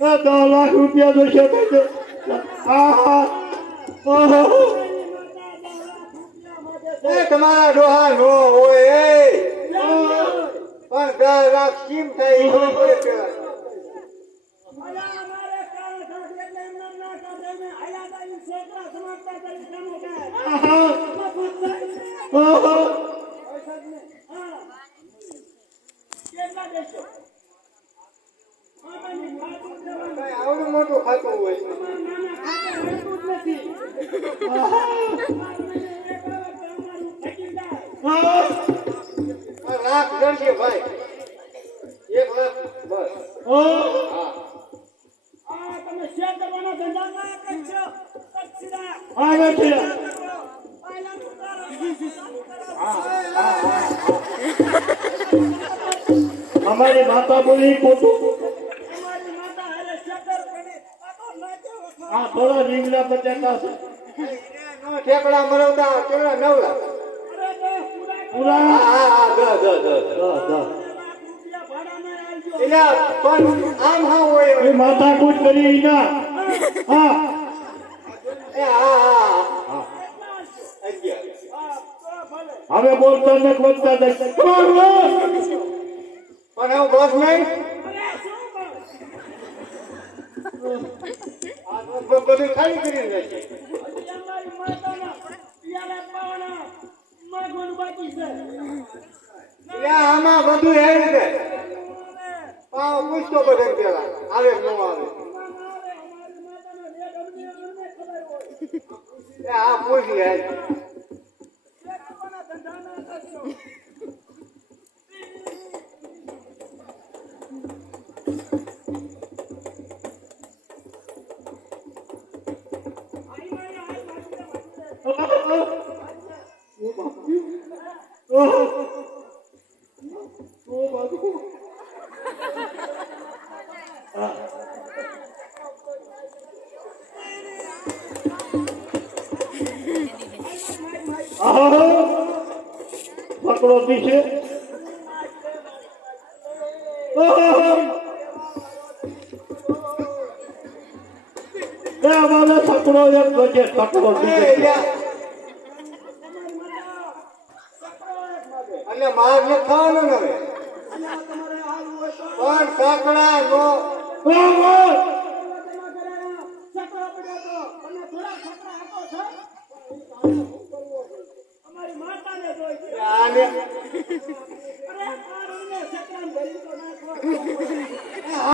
10 લાખ રૂપિયા જોશે તો હા તમારા ડોહા નો હોય પણ 10 લાખ કેમ થાય એ ખબર પડે આવડું મોટું ખાતું હોય લાખ ગણશે ભાઈ 1 લાખ બસ તમે શેર કરવાનો ધંધા ના કરશો અમારી માતા બોલી ખોટું હા થોડા રીંગણા બટાકા ઠેકડા મરવતા કેવડા 9 લાખ પૂરા હા એટલે પણ આમ હા હોય એ માથા કૂટ કરી ના હા હવે બોલતા ને બોલતા પણ હું બસ નહીં બધું ખાલી કરી નાખે આમાં બધું એ રીતે પૂછતો બધે પેલા આવે ન આવે આ પૂછી પકડો પીછે અમારે પકડો એમ ગજે પકડો અને માર ને ખાવાનો ને હવે પણ સાકડા નો